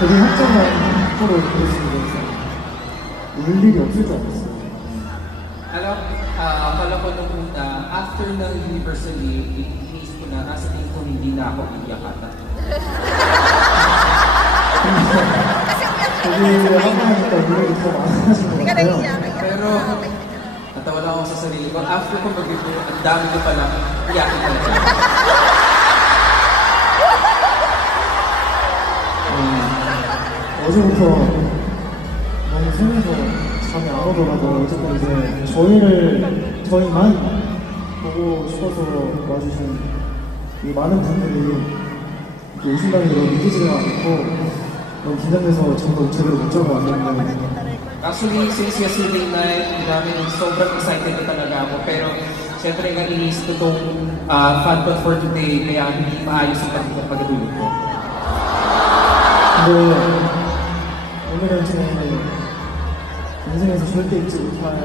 되게 협정한 서로 그랬습니다. 울 일이 없을 줄 알았어요. Akala ko nung una, after ng Universally, inisip ko na nasa tingin ko hindi na ako iiyak ata. 되게 하나니까 노래를 더 많이 하신 것 같아요. Pero, natawa lang ako sa sarili ko. After ko mag-review, ang dami ko palang iyakin talaga. 어제부터 너무 설레서 잠이 안 오더라고요. 어쨌든 이제 저희만 보고 싶어서 와주신 이 많은 분들이 이렇게 오신다는 게 너무 믿기지가 않고 너무 긴장돼서 저도 제대로 못 자고 왔는데 Actually, since yesterday night, sobrang excited na talaga ako. Pero, syempre nga iniisip ko itong FanCon for today, kaya hindi maayos yung pagkatulog ko. 근데 오늘은 제 인생에서 절대 잊지 못할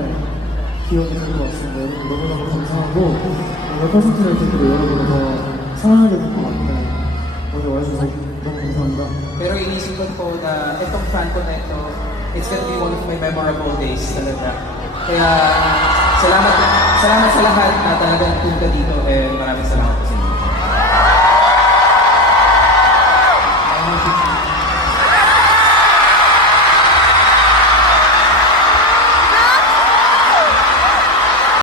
기억이 된 것 같습니다. 여러분 너무너무 감사하고 오늘 콘서트를 듣고 여러분을 더 사랑하게 될 것 같아요. 오늘 와주셔서 너무 감사합니다. Pero inisip ko po na itong FanCon na ito, it's gonna be one of my memorable days talaga. Kaya salamat sa lahat na talagang punta dito. Maraming salamat.